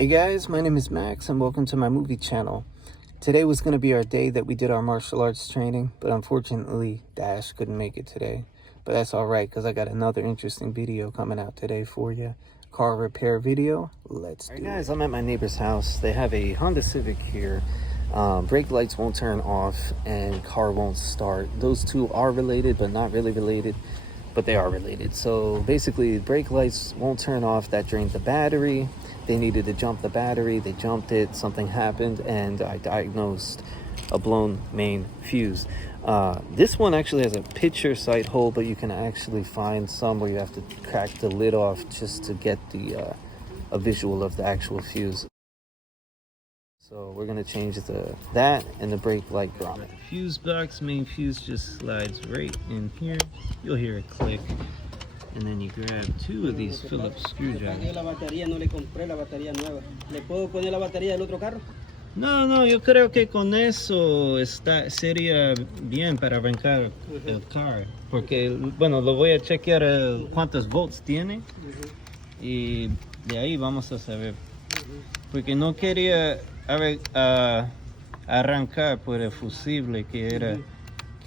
Hey guys, my name is Max and welcome to my movie channel. Today was going to be our day that we did our martial arts training, but unfortunately Dash couldn't make it today. But that's alright because I got another interesting video coming out today for you. Car repair video. Let's do it. Guys, I'm at my neighbor's house. They have a Honda Civic here. Brake lights won't turn off and car won't start. Those two are related but not really related, but they are related. So basically brake lights won't turn off. That drained the battery. They needed to jump the battery. They jumped it, something happened, and I diagnosed a blown main fuse. This one actually has a picture sight hole, but you can actually find some where you have to crack the lid off just to get the a visual of the actual fuse. So we're gonna change that and the brake light grommet. Fuse box, main fuse just slides right in here. You'll hear it click. And then you grab two of these Phillips screwdrivers. No, yo creo que con eso sería bien para arrancar el car. Porque, bueno, lo voy a chequear cuántos volts tiene. Y de ahí vamos a saber. Porque no quería arrancar por el fusible que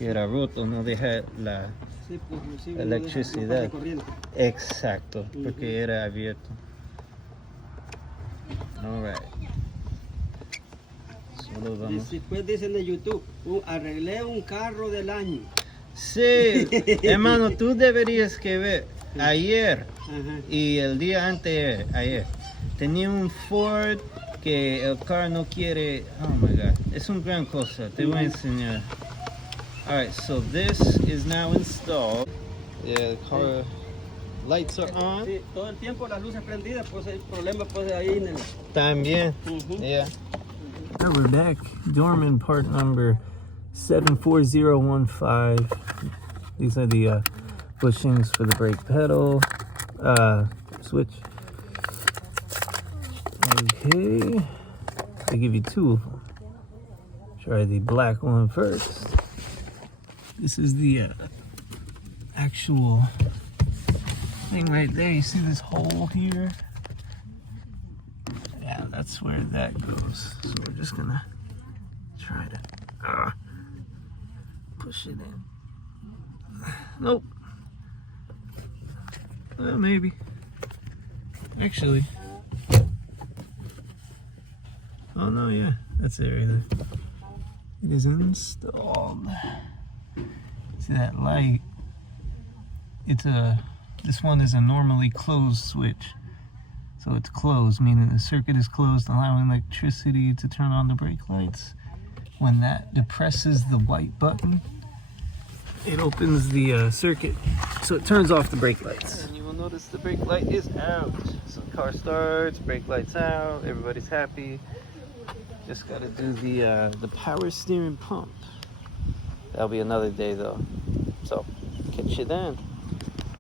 era roto, no dejar la electricidad. Exacto, porque era abierto. Alright. Solo vamos. Después dicen en YouTube, arreglé un carro del año. Sí, hermano, tú deberías que ver. Ayer y el día antes ayer tenía un Ford que el car no quiere. Oh my god, es una gran cosa. Te voy a enseñar. Alright, so this is now installed. Yeah, the car lights are on. Sí, todo el tiempo las luces prendidas, pues hay problemas pues ahí en el... También, yeah. We're back. Dorman part number 74015. These are the bushings for the brake pedal switch. Okay, they give you two of them. Try the black one first. This is the actual thing right there. You see this hole here? Yeah, that's where that goes. So we're just gonna try to push it in. Nope. Maybe. Actually. Oh no, yeah, that's it right there. It is installed. See that light? This one is a normally closed switch. So it's closed, meaning the circuit is closed, allowing electricity to turn on the brake lights. When that depresses the white button, it opens the circuit, so it turns off the brake lights. And you will notice the brake light is out. So the car starts, brake lights out, everybody's happy. Just gotta do the power steering pump. That'll be another day though. So, catch you then.